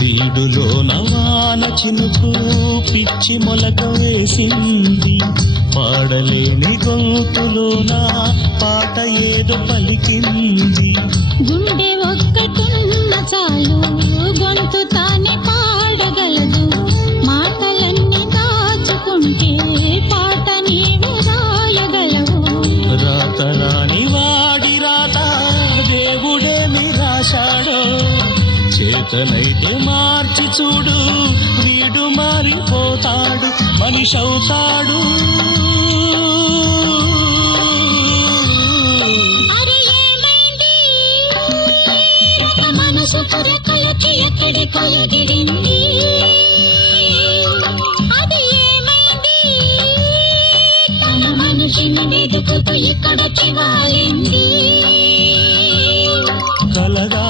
వీడులో నవాన చినుకు పిచ్చి మొలక వేసింది, పాడలేని గొంతులోన పాట ఏదో పలికింది. గుండె ఒక్కటున్న చాలు గొంతు తానే పాడగలదు, మాటలన్నీ దాచుకుంటే పాట నీవు రాయగలవు. రాత రాని వాడి రాత దేవుడేమి రాశాడో, చేతనైతే మార్చి చూడు వీడు మారిపోతాడు, మనిషవుతాడు. అరే ఏమైంది ఒక మనసు పురకలకి ఎక్కడికో ఎగిరింది, అది ఏమైంది తన మనిషిని వెతుకుతూ ఇక్కడొచ్చి వాలింది. కలగా